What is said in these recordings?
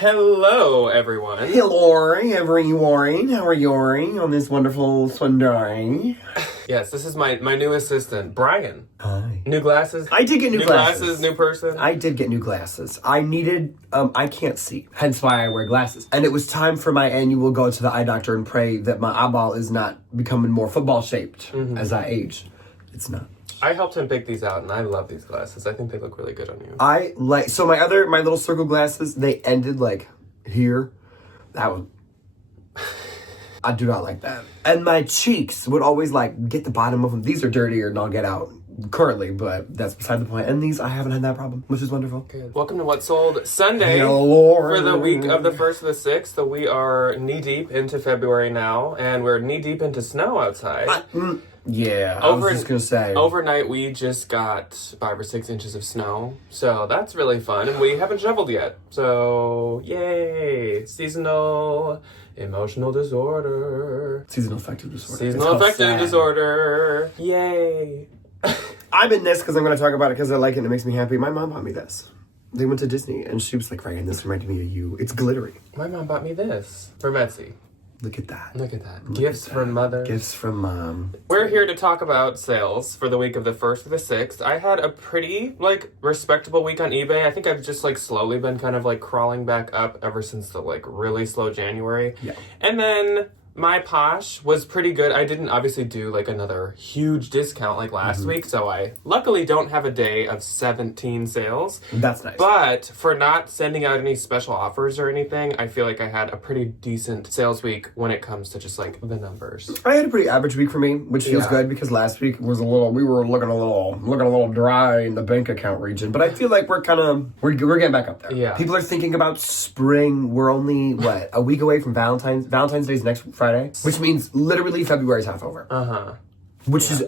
Hello, everyone. Hello, everyone. How are you on this wonderful Sunday? Yes, this is my new assistant, Brian. Hi. New glasses? I did get new glasses. New person? I did get new glasses. I needed, I can't see, hence why I wear glasses. And it was time for my annual go to the eye doctor and pray that my eyeball is not becoming more football shaped as I age. It's not. I helped him pick these out, and I love these glasses. I think they look really good on you. So my little circle glasses, they ended like here. That was, I do not like that. And my cheeks would always like get the bottom of them. These are dirtier and I'll get out currently, but that's beside the point. And these, I haven't had that problem, which is wonderful. Good. Welcome to What Sold Sunday Hello. For the week of the 1st to the 6th. So we are knee-deep into February now, and we're knee-deep into snow outside. Yeah, I was just going to say. Overnight, we just got 5 or 6 inches of snow, so that's really fun, and we haven't shoveled yet. So, yay! Seasonal emotional disorder. Seasonal affective disorder. Seasonal affective disorder. Yay! I'm in this because I'm going to talk about it because I like it and it makes me happy. My mom bought me this. They went to Disney and she was like, Ryan, this reminded me of you. It's glittery. My mom bought me this for Betsy. Look at that. Look at that. Gifts from mother. Gifts from mom. We're here to talk about sales for the week of the 1st to the 6th. I had a pretty, respectable week on eBay. I think I've just, slowly been kind of, crawling back up ever since the, really slow January. Yeah. And then my Posh was pretty good. I didn't obviously do, another huge discount like last week, so I luckily don't have a day of 17 sales. That's nice. But for not sending out any special offers or anything, I feel like I had a pretty decent sales week when it comes to just, the numbers. I had a pretty average week for me, which feels good because last week was we were looking a little dry in the bank account region. But I feel like we're getting back up there. Yeah. People are thinking about spring. We're only, a week away from Valentine's. Valentine's Day is next Friday, which means literally February's half over. Uh-huh. Which is...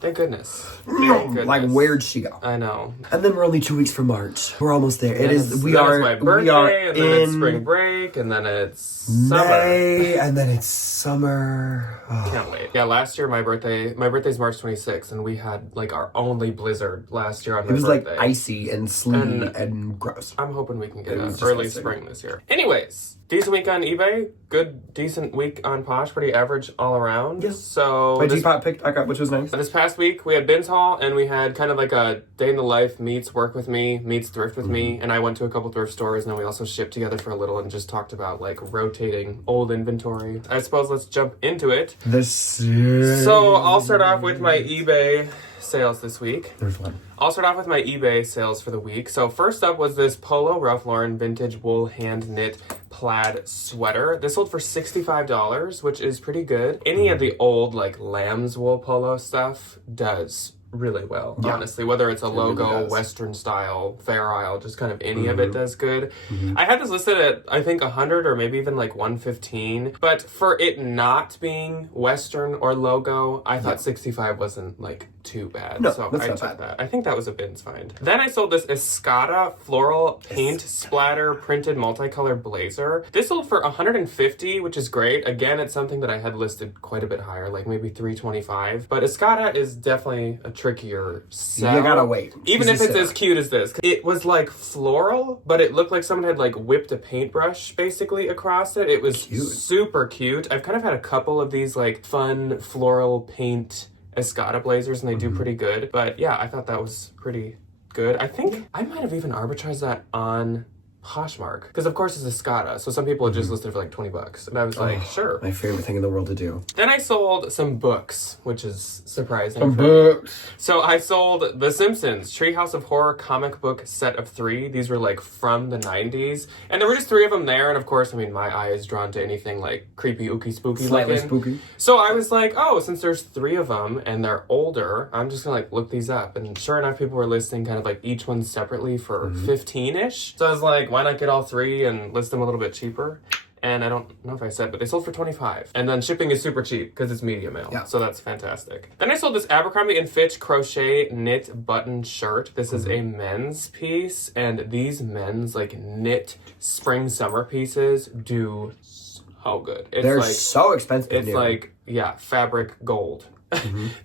Thank goodness. Thank goodness. Like, where'd she go? I know. And then we're only 2 weeks from March. We're almost there. It's my birthday, and then it's spring break, and then it's summer. May, and then it's summer. Oh. Can't wait. Yeah, last year my birthday's March 26th, and we had our only blizzard last year on my birthday. It was icy and sleety and gross. I'm hoping we can get an early spring this year. Anyways, decent week on eBay. Good, decent week on Posh. Pretty average all around. Yeah. So my Depop picked back up, which was nice. This past week we had Bin's Haul, and we had kind of a day in the life meets work with me, meets thrift with me, and I went to a couple thrift stores, and then we also shipped together for a little and just talked about rotating old inventory. I suppose let's jump into it. So I'll start off with my eBay sales this week. There's one. I'll start off with my eBay sales for the week. So first up was this Polo Ralph Lauren vintage wool hand knit plaid sweater. This sold for $65, which is pretty good. Any of the old lamb's wool polo stuff does really well, honestly. Whether it's a logo, really Western style, Fair Isle, just kind of any of it does good. I had this listed at, I think, 100 or maybe even 115. But for it not being Western or logo, I thought 65 wasn't too bad. No, so that's I not took bad. that. I think that was a Bin's find. Then I sold this Escada floral paint splatter printed multicolor blazer. This sold for $150, which is great. Again, it's something that I had listed quite a bit higher, maybe $325. But Escada is definitely a trickier sell. You gotta wait. Even if it's as cute as this. It was floral, but it looked like someone had whipped a paintbrush basically across it. It was super cute. I've kind of had a couple of these fun floral paint Escada blazers, and they do pretty good. But yeah, I thought that was pretty good. I think I might have even arbitraged that on Poshmark, because of course it's Escada, so some people had just listed for $20, and I was sure. My favorite thing in the world to do. Then I sold some books, which is surprising. Some books. So I sold The Simpsons Treehouse of Horror comic book set of 3. These were from the 90s, and there were just 3 of them there. And of course, my eye is drawn to anything creepy, ooky, spooky, slightly looking. Spooky. So I was oh, since there's 3 of them and they're older, I'm just gonna look these up. And sure enough, people were listing kind of each one separately for 15-ish. So I was why not get all 3 and list them a little bit cheaper? And I don't know if I said, but they sold for $25. And then shipping is super cheap because it's media mail. Yeah. So that's fantastic. Then I sold this Abercrombie & Fitch crochet knit button shirt. This is a men's piece. And these men's knit spring summer pieces do so good. It's They're so expensive. It's fabric gold.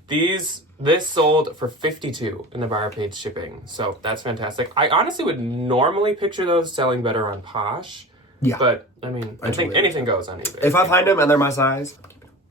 This sold for $52 in the buyer paid shipping. So that's fantastic. I honestly would normally picture those selling better on Posh. Yeah. But, I mean, I think anything goes on eBay. If I find them and they're my size.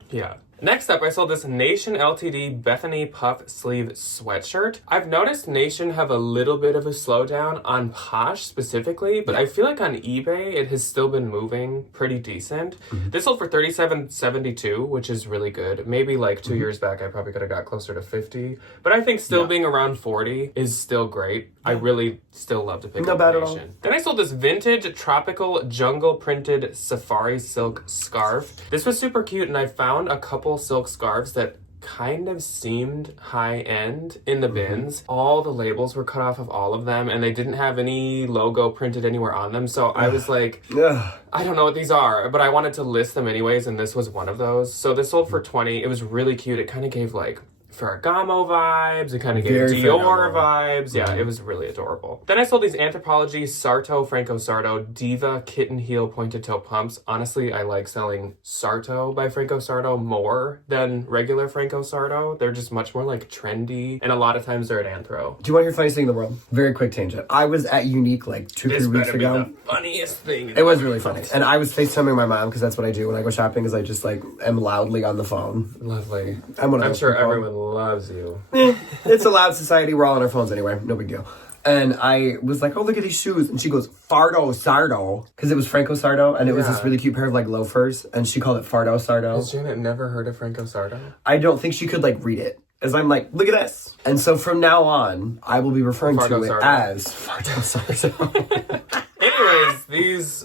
Yeah. Next up, I sold this Nation Ltd Bethany puff sleeve sweatshirt. I've noticed Nation have a little bit of a slowdown on Posh specifically, but I feel like on eBay it has still been moving pretty decent. This sold for $37.72, which is really good. Maybe like 2 years back I probably could have got closer to 50, but I think still being around 40 is still great. I really still love to pick up Nation. Then I sold this vintage tropical jungle printed safari silk scarf. This was super cute, and I found a couple silk scarves that kind of seemed high-end in the bins. All the labels were cut off of all of them, and they didn't have any logo printed anywhere on them. So I was like, I don't know what these are, but I wanted to list them anyways, and this was one of those. So this sold for $20. It was really cute. It kind of gave like Ferragamo vibes. It kind of gave Dior vibes. Yeah, it was really adorable. Then I sold these Anthropologie Sarto Franco Sarto Diva kitten heel pointed toe pumps. Honestly, I like selling Sarto by Franco Sarto more than regular Franco Sarto. They're just much more like trendy, and a lot of times they're at Anthro. Do you want to hear the funniest thing in the world? Very quick tangent. I was at Unique like 2-3 weeks ago. Be the funniest thing. It was really funny. And I was FaceTiming my mom because that's what I do when I go shopping, is I just like am loudly on the phone. Lovely. I'm sure everyone loves you. It's a loud society. We're all on our phones anyway. No big deal. And I was like, oh, look at these shoes. And she goes, Fardo Sardo. Because it was Franco Sardo. And it was this really cute pair of like loafers. And she called it Fardo Sardo. Has Janet never heard of Franco Sardo? I don't think she could like read it. As I'm like, look at this. And so from now on, I will be referring to it as Fardo Sardo. Anyways, these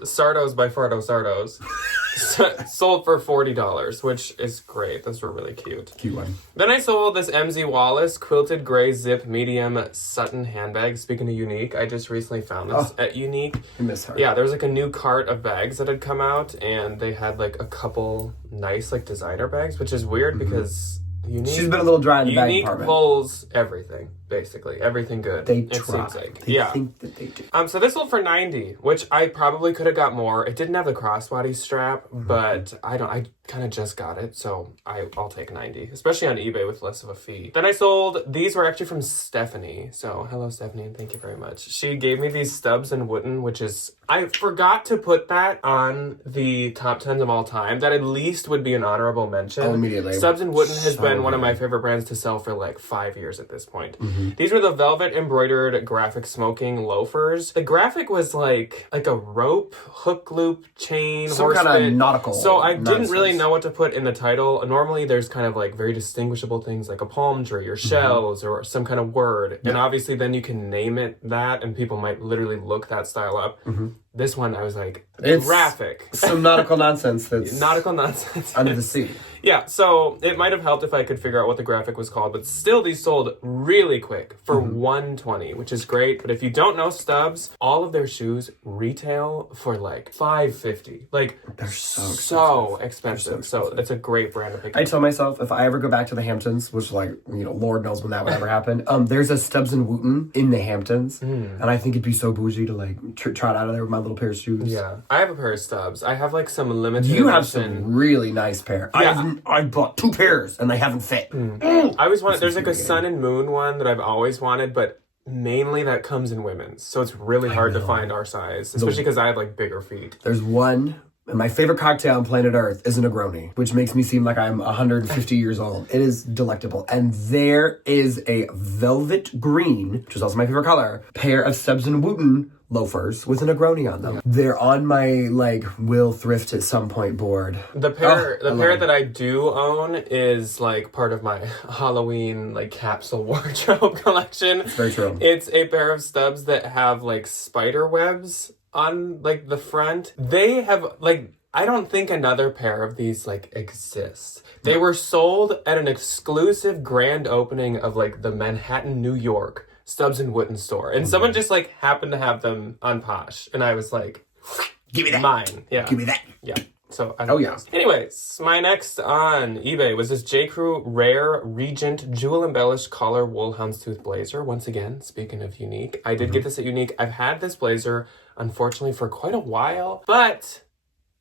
Sardos by Fardo Sardos sold for $40, which is great. Those were really cute. Cute one. Then I sold this MZ Wallace quilted gray zip medium Sutton handbag. Speaking of Unique, I just recently found this at Unique. I miss her. Yeah, there was like a new cart of bags that had come out, and they had like a couple nice like designer bags, which is weird because Unique, she's been a little dry in the bag Unique department. Pulls everything, basically. Everything good. They it try. seems like. They think that they do. So this sold for $90, which I probably could have got more. It didn't have the crossbody strap, but I kind of just got it, so I'll take $90, especially on eBay with less of a fee. Then I sold, these were actually from Stephanie. So hello, Stephanie, and thank you very much. She gave me these Stubbs and Wootton, which is, I forgot to put that on the top 10s of all time. That at least would be an honorable mention. Oh, immediately. Stubbs and Wootton has been one of my favorite brands to sell for like 5 years at this point. These were the velvet embroidered graphic smoking loafers. The graphic was like a rope, hook loop, chain, some kind of nautical. So I didn't really know what to put in the title. Normally there's kind of like very distinguishable things like a palm tree or shells or some kind of word. And obviously then you can name it that and people might literally look that style up. This one I was like, it's graphic. Some nautical nonsense that's nautical nonsense under the sea. Yeah, so it might have helped if I could figure out what the graphic was called, but still these sold really quick for $120, which is great. But if you don't know Stubbs, all of their shoes retail for like $550. Like, they're so expensive. So it's a great brand to pick up. I tell myself, if I ever go back to the Hamptons, which like, Lord knows when that would ever happen, there's a Stubbs and Wootton in the Hamptons. And I think it'd be so bougie to like trot out of there with my little pair of shoes. Yeah. I have a pair of Stubbs. I have like some limited edition. You have some really nice pair. Yeah. I bought 2 pairs and they haven't fit. I always wanted, there's like a sun and moon one that I've always wanted, but mainly that comes in women's. So it's really hard to find our size, especially because I have like bigger feet. There's one, and my favorite cocktail on planet Earth is a Negroni, which makes me seem like I'm 150 years old. It is delectable. And there is a velvet green, which is also my favorite color, pair of Stubbs and Wootton loafers with a Negroni on them. They're on my like will thrift at some point board. The pair that I do own is like part of my Halloween like capsule wardrobe collection. It's very true. It's a pair of Stubbs that have like spider webs on like the front. They have like, I don't think another pair of these like exists. They were sold at an exclusive grand opening of like the Manhattan, New York Stubbs and Wootton store. And someone just like happened to have them on Posh. And I was like, give me that. Mine. Yeah. Give me that. Yeah. So I don't know. Anyways, my next on eBay was this J. Crew Rare Regent Jewel Embellished Collar Wool Houndstooth Blazer. Once again, speaking of Unique, I did get this at Unique. I've had this blazer, unfortunately, for quite a while, but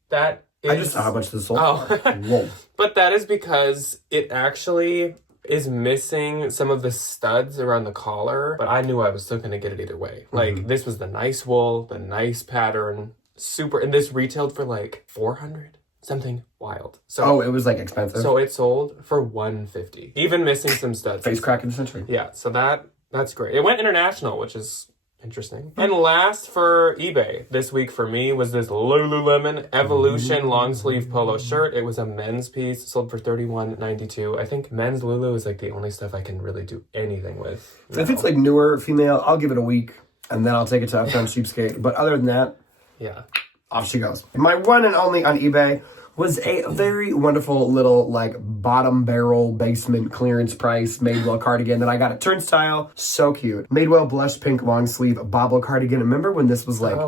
that I just saw how much this sold for. Oh. Whoa. But that is because it actually is missing some of the studs around the collar, but I knew I was still going to get it either way. Like, this was the nice wool, the nice pattern, super, and this retailed for like $400, something wild. So it was like expensive. So it sold for $150, even missing some studs. Face crack in the century. Yeah, so that's great. It went international, which is interesting. And last for eBay this week for me was this Lululemon Evolution long sleeve polo shirt. It was a men's piece, sold for $31.92. I think men's Lulu is like the only stuff I can really do anything with now. If it's like newer female, I'll give it a week and then I'll take it to Uptown Cheapskate. But other than that, yeah, off she goes. My one and only on eBay was a very wonderful little like bottom barrel basement clearance price Madewell cardigan that I got at Turnstile. So cute. Madewell blush pink long sleeve bobble cardigan. Remember when this was like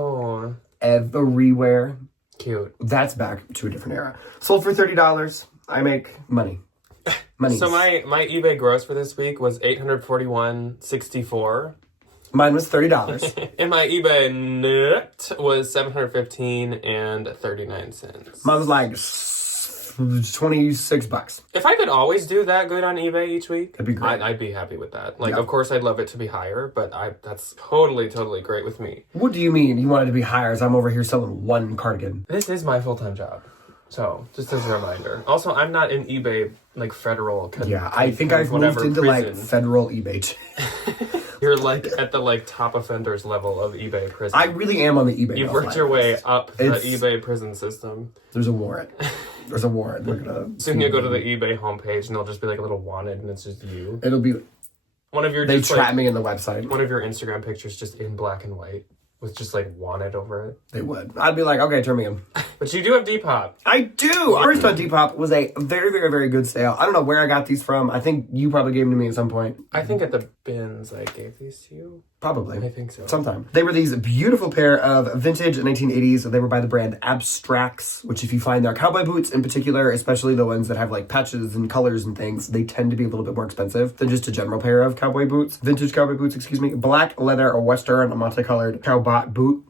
everywhere? Cute. That's back to a different era. Sold for $30. I make money. Money. So my eBay gross for this week was $841.64. Mine was $30. And my eBay net was $715.39. Mine was like $26. If I could always do that good on eBay each week, that'd be great. I'd be happy with that. Like, Yeah. Of course, I'd love it to be higher, but that's totally great with me. What do you mean you wanted to be higher as I'm over here selling one cardigan? This is my full-time job. So, just as a reminder. Also, I'm not in eBay, like, federal. Yeah, I think I've moved into prison. like federal eBay. You're like at the like top offenders level of eBay prison. I really am on the eBay. You've worked your way up the It's- eBay prison system. There's a warrant. There's a warrant. We're gonna Soon you'll go to the eBay homepage and there'll just be like a little wanted and it's just you. It'll be. One of your They just, trap like, me in the website. one of your Instagram pictures just in black and white with just like wanted over it. They would. I'd be like, okay, turn me in. But you do have Depop. I do. First on Depop was a very, very, very good sale. I don't know where I got these from. I think you probably gave them to me at some point. I think at the bins I gave these to you. Probably. I think so. Sometime. They were these beautiful pair of vintage 1980s. They were by the brand Abstracts, which if you find their cowboy boots in particular, especially the ones that have like patches and colors and things, they tend to be a little bit more expensive than just a general pair of cowboy boots. Vintage cowboy boots, excuse me. Black leather or Western multicolored cowbot boot.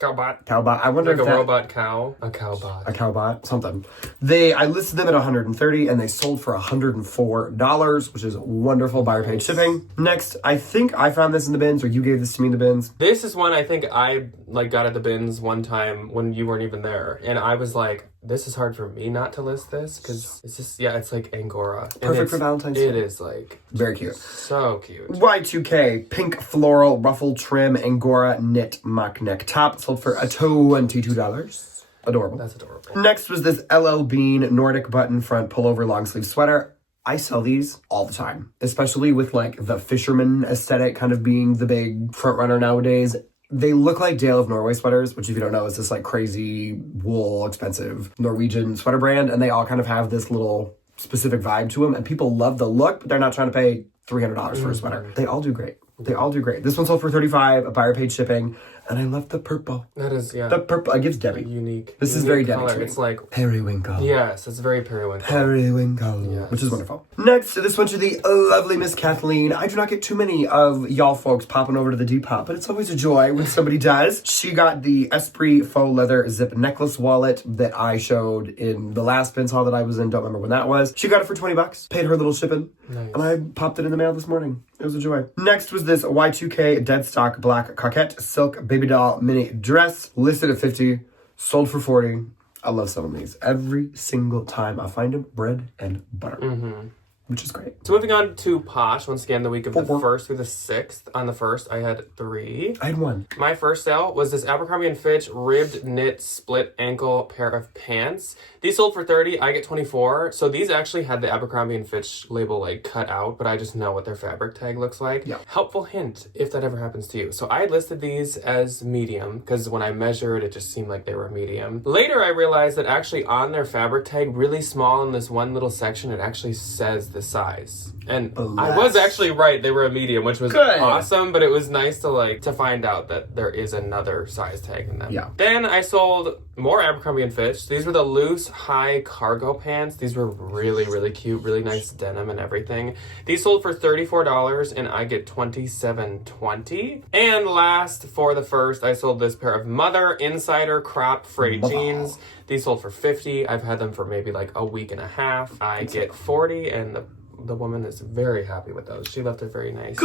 Cowbot. Cowbot. I wonder Like if a that... robot cow. A cowbot. A cowbot, something. I listed them at $130 and they sold for $104, which is wonderful. Buyer paid shipping. Next, I think I found this in the bins, or you gave this to me in the bins. This is one I think I like got at the bins one time when you weren't even there, and I was like, this is hard for me not to list this because it's just it's like Angora. And Perfect it's- for Valentine's Day. It is like Very cute. so cute. Y2K, pink floral ruffle trim Angora knit mock neck top, sold for $22. Adorable. That's adorable. Next was this LL Bean Nordic button front pullover long sleeve sweater. I sell these all the time, especially with like the fisherman aesthetic kind of being the big front runner nowadays. They look like Dale of Norway sweaters, which if you don't know is this like crazy wool, expensive Norwegian sweater brand. And they all kind of have this little specific vibe to them. And people love the look, but they're not trying to pay $300 for a sweater. They all do great. They all do great. This one sold for $35, a buyer paid shipping. And I love the purple. That is The purple, it gives Debbie. unique. This is unique very Debbie color. to me. It's like Periwinkle. yes, it's very periwinkle. Periwinkle, Yes. which is wonderful. Next, this one to the lovely Miss Kathleen. I do not get too many of y'all folks popping over to the Depop, but it's always a joy when somebody does. She got the Esprit faux leather zip necklace wallet that I showed in the last pins haul that I was in. Don't remember when that was. She got it for $20, paid her little shipping, Nice. and I popped it in the mail this morning. It was a joy. Next was this Y2K dead stock black coquette silk baby doll mini dress, listed at $50, sold for $40. I love selling these. Every single time I find them, bread and butter, which is great. So moving on to Posh, once again, the week of the Four. 1st through the 6th. On the 1st, I had 3. I had one. My first sale was this Abercrombie & Fitch ribbed knit split ankle pair of pants. These sold for $30, I get $24. So these actually had the Abercrombie & Fitch label like cut out, but I just know what their fabric tag looks like. Yeah. Helpful hint if that ever happens to you. So I listed these as medium because when I measured, it just seemed like they were medium. Later, I realized that actually on their fabric tag, really small in this one little section, it actually says this the size. And Bless. I was actually right. They were a medium, which was Good. awesome, but it was nice to find out that there is another size tag in them. Yeah. Then I sold more Abercrombie & Fitch. These were the loose, high cargo pants. These were really, really cute, really nice denim and everything. These sold for $34, and I get $27.20. And last, for the first, I sold this pair of Mother Insider crop frayed jeans. These sold for $50. I've had them for maybe like a week and a half. I get $40, and the woman is very happy with those. She left a very nice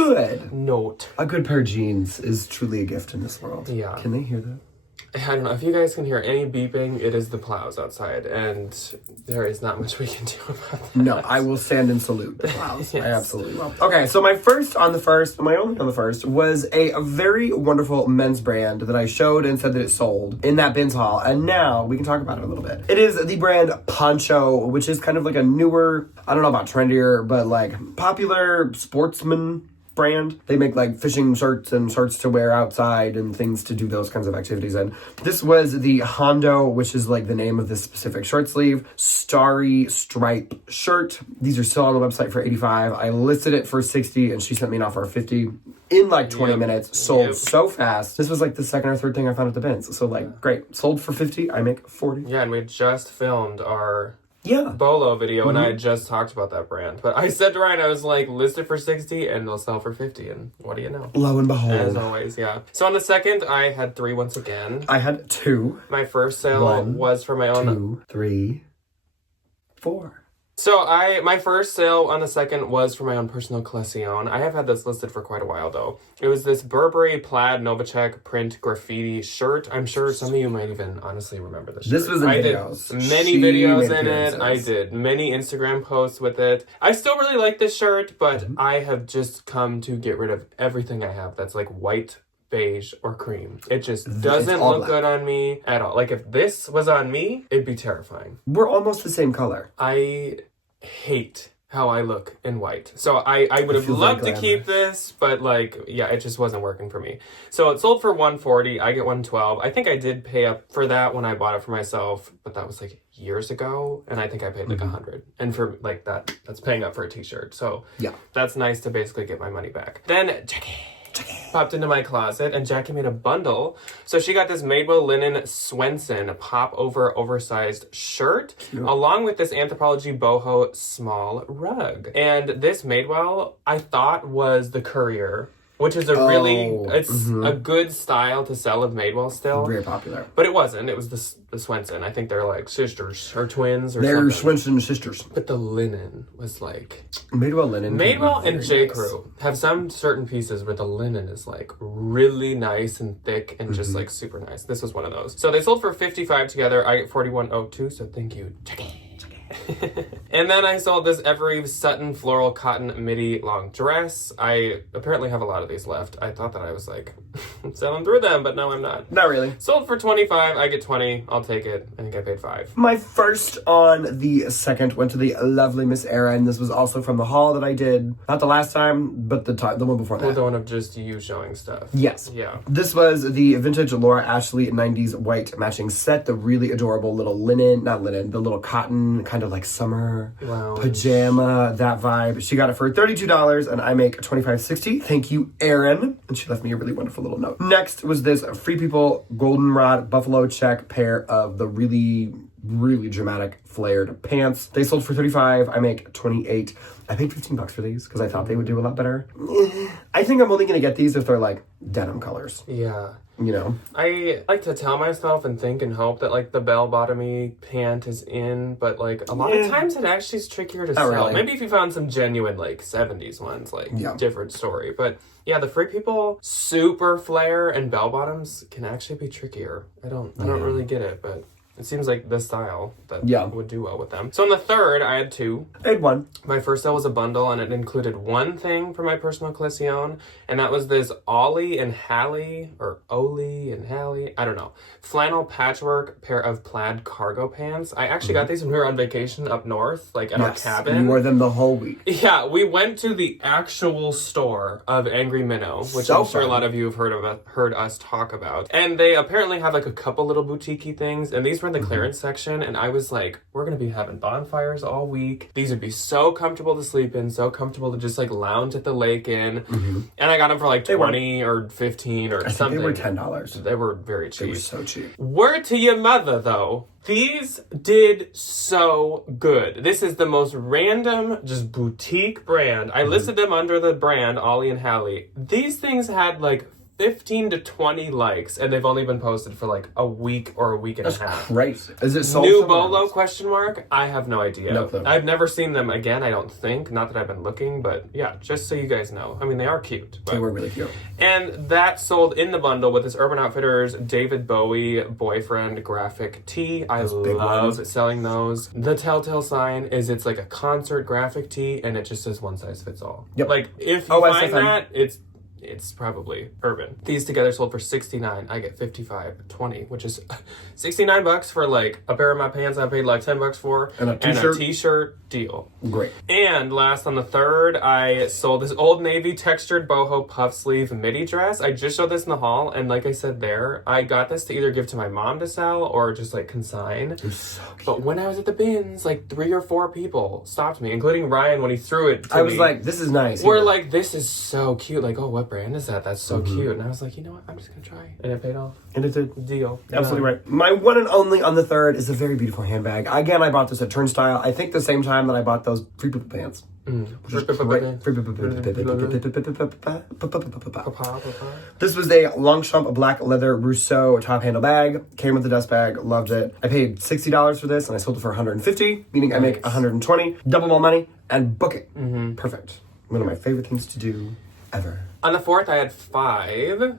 note. A good pair of jeans is truly a gift in this world. Yeah. Can they hear that? I don't know. If you guys can hear any beeping, it is the plows outside, and there is not much we can do about that. No, I will stand and salute the plows. Yes. I absolutely will. Okay, so my only on the first, was a very wonderful men's brand that I showed and said that it sold in that bins haul, and now we can talk about it a little bit. It is the brand Poncho, which is kind of like a newer, I don't know about trendier, but like popular sportsman brand. They make like fishing shirts and shirts to wear outside and things to do those kinds of activities in. This was the Hondo, which is like the name of this specific shirt sleeve, starry stripe shirt. These are still on the website for $85. I listed it for $60, and she sent me an offer of $50 in like 20 minutes. Sold so fast. This was like the second or third thing I found at the bins. So like, great. Sold for $50. I make $40. Yeah, and we just filmed our Yeah. Bolo video, and I had just talked about that brand. But I said to Ryan, I was like, listed for $60 and they'll sell for $50. And what do you know? Lo and behold. As always, yeah. So on the second, I had 3 once again. I had 2. My first sale was for my own. 2, 3, 4. So my first sale on the second was for my own personal collection. I have had this listed for quite a while though. It was this Burberry plaid Novacek print graffiti shirt. I'm sure some of you might even honestly remember this shirt. This was in I videos. did many She videos made in it. appearances. I did many Instagram posts with it. I still really like this shirt, but I have just come to get rid of everything I have that's like white, beige, or cream. It just doesn't all look black. good on me at all. Like if this was on me, it'd be terrifying. We're almost the same color. I hate how I look in white. So I would have feels loved like to keep this, but like, yeah, it just wasn't working for me. So it sold for $140. I get $112. I think I did pay up for that when I bought it for myself, but that was like years ago. And I think I paid like $100. And for like that's paying up for a t-shirt. So Yeah. that's nice to basically get my money back. Then Jackie popped into my closet, and Jackie made a bundle. So she got this Madewell linen Swenson pop over oversized shirt, along with this Anthropologie boho small rug. And this Madewell, I thought was the Courier, which is a a good style to sell of Madewell still. Very popular. But it wasn't. It was the Swenson. I think they're like sisters or twins or They're something. Swenson sisters. But the linen was like... Madewell linen. Madewell and J. Nice. Crew have some certain pieces where the linen is like really nice and thick and just like super nice. This was one of those. So they sold for $55 together. I get $41.02. So thank you, Jackie. And then I sold this Every Sutton floral cotton midi long dress. I apparently have a lot of these left. I thought that I was like selling through them, but no, I'm not. Not really. Sold for $25. I get $20. I'll take it. I think I paid $5. My first on the second went to the lovely Miss Erin. This was also from the haul that I did. Not the last time, but the one before that. The one of just you showing stuff. Yes. Yeah. This was the vintage Laura Ashley 90s white matching set. The really adorable little the little cotton kind of like summer pajama, that vibe. She got it for $32 and I make $25.60. Thank you, Erin. And she left me a really wonderful little note. Next was this Free People goldenrod buffalo check pair of the really dramatic flared pants. They sold for $35. I make $28. I paid $15 for these because I thought they would do a lot better. I think I'm only going to get these if they're like denim colors. Yeah. You know? I like to tell myself and think and hope that like the bell-bottomy pant is in, but like a lot of times it actually is trickier to sell. Really. Maybe if you found some genuine like 70s ones, like different story. But yeah, the Free People super flare and bell-bottoms can actually be trickier. I don't really get it, but it seems like the style that would do well with them. So on the third, I had 2. I had 1. My first sale was a bundle, and it included one thing for my personal collection, and that was this Ollie and Hallie, I don't know, flannel patchwork pair of plaid cargo pants. I actually got these when we were on vacation up north, like at our cabin. You wore them the whole week. Yeah, we went to the actual store of Angry Minnow, which I'm sure a lot of you have heard us talk about. And they apparently have like a couple little boutique-y things, and these were were in the clearance section, and I was like, we're gonna be having bonfires all week. These would be so comfortable to sleep in, so comfortable to just like lounge at the lake in. And I got them for like 20 or 15 or something. They were $10. They were very cheap. They were so cheap. Word to your mother, though. These did so good. This is the most random, just boutique brand. I listed them under the brand Ollie and Hallie. These things had like 15 to 20 likes, and they've only been posted for like a week or a week and a half. Crazy. Is it sold New somewhere Bolo else? question mark? I have no idea. No clue. I've never seen them again, I don't think. Not that I've been looking, but yeah, just so you guys know. I mean, they are cute. But. They were really cute. And that sold in the bundle with this Urban Outfitters David Bowie boyfriend graphic tee. I love selling those. The telltale sign is it's like a concert graphic tee, and it just says one size fits all. Yep. Like, if you find SFM. that, it's probably Urban. These together sold for $69. I get $55.20, which is $69 for like a pair of my pants I paid like $10 for, and a t-shirt deal. Great. And last on the 3rd, I sold this Old Navy textured boho puff sleeve midi dress. I just showed this in the haul, and like I said there, I got this to either give to my mom to sell or just like consign. It's so cute. But when I was at the bins, like 3 or 4 people stopped me, including Ryan when he threw it to me. I was like, this is nice. We're like, this is so cute. Like, oh, what brand is that? That's so cute. And I was like, you know what? I'm just going to try. And it paid off. And it did. Deal. Absolutely right. My one and only on the 3rd is a very beautiful handbag. Again, I bought this at Turnstile. I think the same time that I bought those Free People pants. Which is great. This was a Longchamp black leather Rousseau top handle bag. Came with the dust bag. Loved it. I paid $60 for this, and I sold it for $150, meaning I make $120. Double my money and book it. Perfect. One of my favorite things to do ever. On the 4th, I had 5.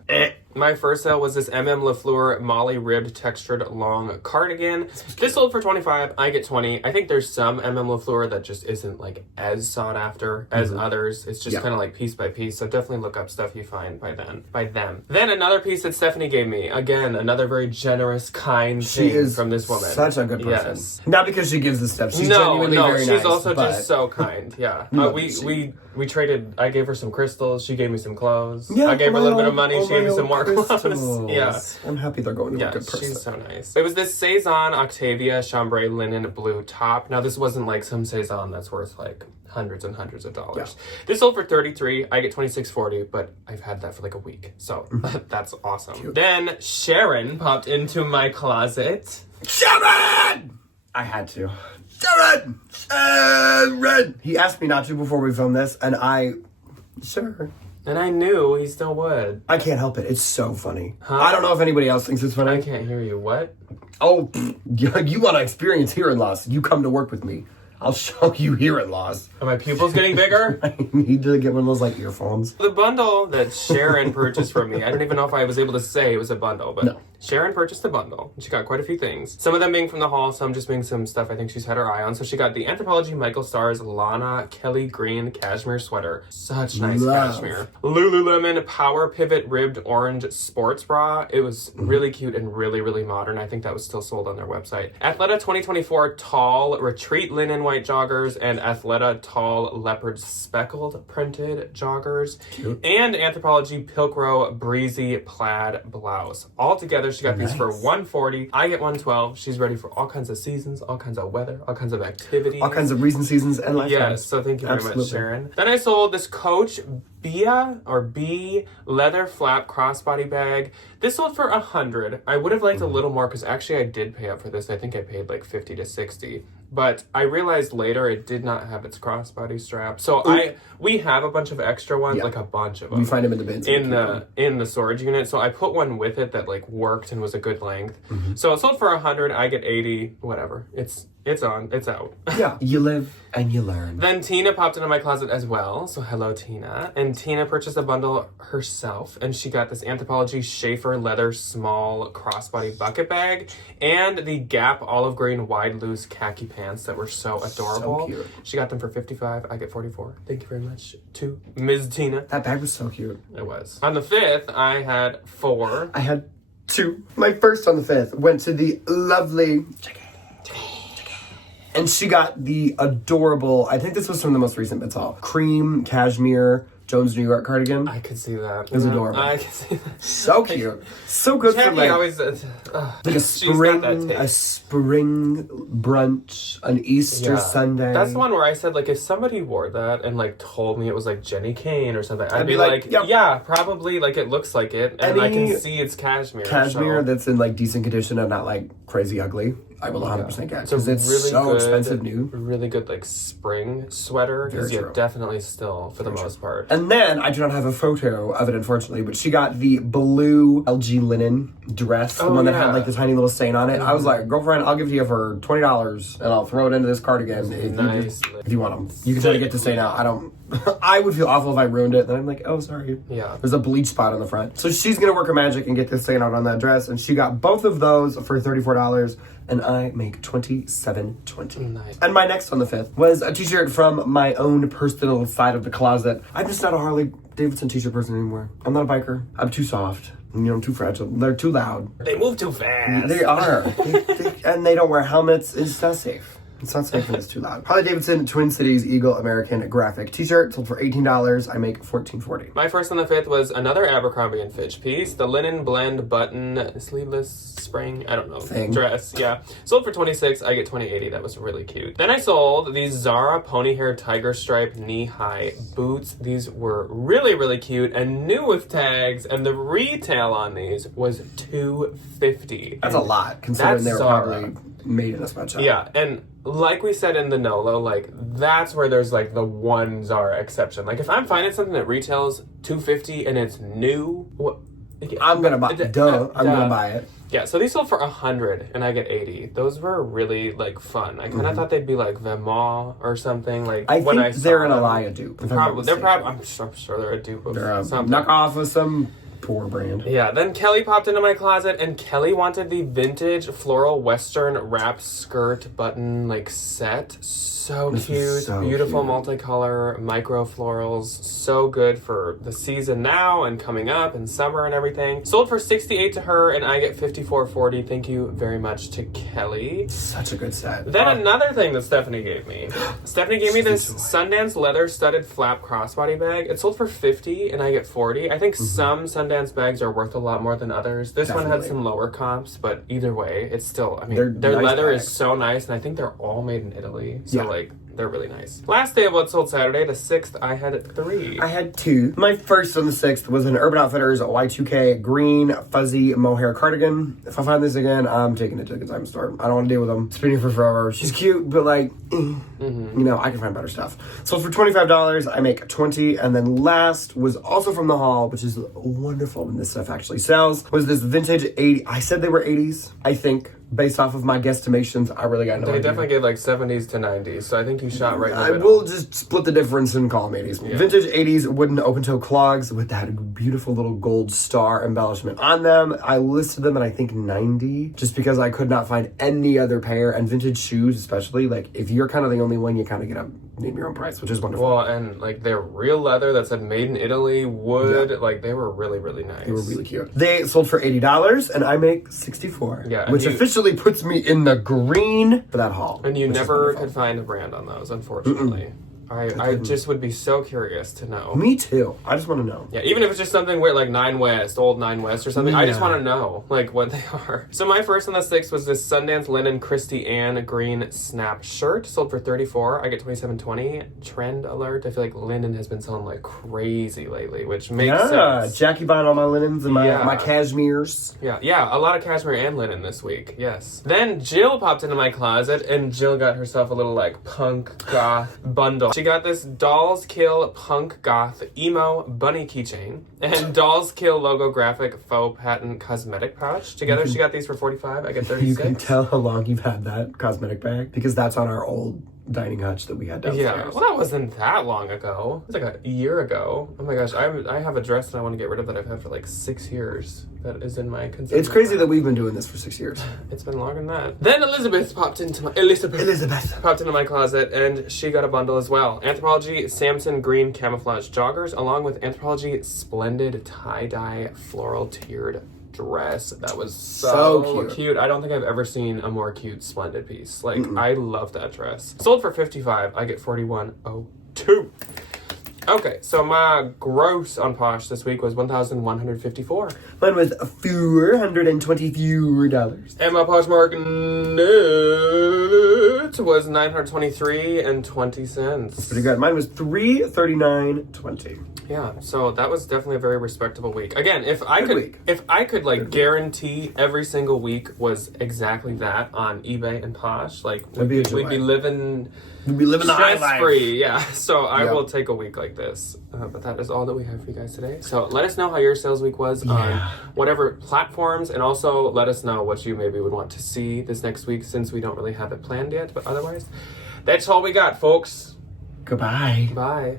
My first sale was this MM LaFleur Molly ribbed textured long cardigan. This sold for $25. I get $20. I think there's some MM LaFleur that just isn't like as sought after as others. It's just kind of like piece by piece. So definitely look up stuff you find by them. Then another piece that Stephanie gave me. Again, another very generous, kind thing from this woman. Such a good person. Yes. Not because she gives the stuff. She's genuinely very nice. She's also just so kind. Yeah. We traded. I gave her some crystals. She gave me some clothes. Yeah, I gave her a little bit of money. She gave me some more clothes. Yeah. I'm happy they're going to a good person. She's so nice. It was this Cezanne Octavia chambray linen blue top. Now, this wasn't like some Cezanne that's worth like hundreds and hundreds of dollars. Yeah. This sold for $33. I get $26.40, but I've had that for like a week. So that's awesome. Cute. Then Sharon popped into my closet. Sharon! I had to. Sharon! He asked me not to before we filmed this, and sure. And I knew he still would. I can't help it. It's so funny. Huh? I don't know if anybody else thinks it's funny. I can't hear you. What? Oh, you want to experience hearing loss? You come to work with me. I'll show you hearing loss. Are my pupils getting bigger? I need to get one of those like earphones. The bundle that Sharon purchased from me, I don't even know if I was able to say it was a bundle, but no. Sharon purchased a bundle. She got quite a few things. Some of them being from the haul, some just being some stuff I think she's had her eye on. So she got the Anthropologie Michael Stars Lana Kelly Green cashmere sweater. Such nice cashmere. Lululemon Power Pivot Ribbed Orange Sports Bra. It was really cute and really, really modern. I think that was still sold on their website. Athleta 2024 Tall Retreat Linen White Joggers and Athleta Tall Leopard Speckled Printed Joggers. Cute. And Anthropologie Pilcrow Breezy Plaid Blouse. All together, she got these for $140. I get $112. She's ready for all kinds of seasons, all kinds of weather, all kinds of activities. All kinds of reasons, seasons, and lifetimes. Yes, so thank you very much, Sharon. Then I sold this Coach B leather flap crossbody bag. This sold for $100. I would have liked a little more because actually I did pay up for this. I think I paid like $50 to $60. But I realized later it did not have its crossbody strap. So we have a bunch of extra ones, like a bunch of them. We find them in the bins. In the storage unit. So I put one with it that like worked and was a good length. So it sold for $100. I get $80. Whatever. It's on. It's out. Yeah. You live and you learn. Then Tina popped into my closet as well. So hello, Tina. And Tina purchased a bundle herself. And she got this Anthropologie Schaefer leather small crossbody bucket bag. And the Gap olive green wide loose khaki pants that were so adorable. So cute. She got them for $55. I get $44. Thank you very much to Ms. Tina. That bag was so cute. It was. On the 5th, I had 4. I had 2. My first on the 5th went to the lovely... And she got the adorable, I think this was from the most recent bits all, cream cashmere Jones, New York cardigan. I could see that. It was adorable. I could see that. So cute. So good for Jackie like, always like a she's got that spring, taste. brunch, an Easter Sunday. That's the one where I said, like, if somebody wore that and, like, told me it was, like, Jenny Kane or something, I'd be like, yep. yeah, probably, like, it looks like it, and I Any can see it's cashmere. Cashmere so. that's in like decent condition and not like crazy ugly. I will 100% get because it's really so good, expensive new. Really good, like, spring sweater, because Very you true. definitely still, for the most part. And then, I do not have a photo of it, unfortunately, but she got the blue LG linen dress, the one that had like the tiny little stain on it. I was like, girlfriend, I'll give you for $20 and I'll throw it into this cardigan if you want them. You can try to get the stain out. I don't. I would feel awful if I ruined it. Then I'm like, oh, sorry. Yeah. There's a bleach spot on the front. So she's going to work her magic and get this stain out on that dress. And she got both of those for $34. And I make $27.20. Nice. And my next on the 5th was a t-shirt from my own personal side of the closet. I'm just not a Harley Davidson t-shirt person anymore. I'm not a biker. I'm too soft. You know, I'm too fragile. They're too loud. They move too fast. They are. And they don't wear helmets. It's not safe. It's not safe when it's too loud. Harley Davidson Twin Cities Eagle American graphic t-shirt sold for $18. I make $14.40. My first on the 5th was another Abercrombie & Fitch piece, the linen blend button sleeveless spring, I don't know, dress, yeah. Sold for $26, I get $20.80. That was really cute. Then I sold these Zara pony hair tiger stripe knee-high boots. These were really, really cute and new with tags, and the retail on these was $250. That's a lot, considering they were Zara. probably made in a sweatshop. Yeah, and like we said in the NOLO, like, that's where there's, like, the one Zara exception. Like, if I'm finding something that retails $250 and it's new, what? I'm gonna buy it. I'm gonna buy it. Yeah, so these sold for $100 and I get $80. Those were really, like, fun. I kind of thought they'd be, like, Vemois or something. Like, I when think I saw they're an them. Elia dupe. I'm sure they're a dupe of They're a something. knockoff of some poor brand. Yeah, then Kelly popped into my closet and Kelly wanted the vintage floral western wrap skirt button like set. So cute, so beautiful cute. multicolor micro florals. So good for the season now and coming up and summer and everything. Sold for $68 to her and I get $54.40. Thank you very much to Kelly. Such a good set. Then another thing that Stephanie gave me. Stephanie gave me this Sundance leather studded flap crossbody bag. It sold for $50 and I get $40. I think some Sundance bags are worth a lot more than others. This one had some lower comps, but either way, it's still, I mean, their nice leather bags. is so nice and I think they're all made in Italy. So Yeah. like, they're really nice. Last day of what sold Saturday, the 6th, I had 3. I had 2. My first on the 6th was an Urban Outfitters Y2K green fuzzy mohair cardigan. If I find this again, I'm taking it to the consignment store. I don't want to deal with them. Spinning for forever. She's cute, but like, you know, I can find better stuff. Sold for $25. I make $20. And then last was also from the haul, which is wonderful when this stuff actually sells, was this vintage 80. I said they were 80s, I think. Based off of my guesstimations, I really got no idea. They definitely gave like 70s to 90s, so I think you shot right in the I middle. will just split the difference and call them 80s. Yeah. Vintage 80s wooden open-toe clogs with that beautiful little gold star embellishment on them. I listed them at I think 90 just because I could not find any other pair. And vintage shoes especially, like if you're kind of the only one, you kind of get a name your own price, which is wonderful. Well, and like they're real leather that said made in Italy, wood, like they were really, really nice. They were really cute. They sold for $80 and I make $64. Yeah, which officially puts me in the green for that haul. And you never could find a brand on those, unfortunately. I just would be so curious to know. Me too. I just want to know. Yeah, even if it's just something where like Nine West, old Nine West or something, I just want to know like what they are. So my first on the 6th was this Sundance linen Christy Ann green snap shirt, sold for $34. I get $27.20. Trend alert! I feel like linen has been selling like crazy lately, which makes sense. Jackie buying all my linens and my cashmeres. Yeah, a lot of cashmere and linen this week. Yes. Then Jill popped into my closet and Jill got herself a little like punk goth bundle. She got this Dolls Kill punk goth emo bunny keychain and Dolls Kill logo graphic faux patent cosmetic pouch. Together she got these for $45. I get $36. You can tell how long you've had that cosmetic bag because that's on our old dining hutch that we had downstairs. Yeah, well, that wasn't that long ago. It was like a year ago. Oh my gosh, I have a dress that I want to get rid of that I've had for like 6 years. That is in my consignment. It's crazy that we've been doing this for 6 years. It's been longer than that. Then Elizabeth popped into my closet and she got a bundle as well. Anthropologie Samson green camouflage joggers along with Anthropologie splendid tie-dye floral tiered dress. That was so cute. I don't think I've ever seen a more cute splendid piece. Like I love that dress. Sold for $55. I get $41.02. Okay, so my gross on Posh this week was $1,154. Mine was $424. And my Poshmark net was $923.20. Pretty good. Mine was $339.20. Yeah, so that was definitely a very respectable week. Again, if I Good could like guarantee every single week was exactly that on eBay and Posh, like That'd be a we'd be joy. living We'd be living the high life. stress-free. Yeah, so I Yep. will take a week like this. But that is all that we have for you guys today. So let us know how your sales week was on whatever platforms, and also let us know what you maybe would want to see this next week, since we don't really have it planned yet. But otherwise, that's all we got, folks. Goodbye. Bye.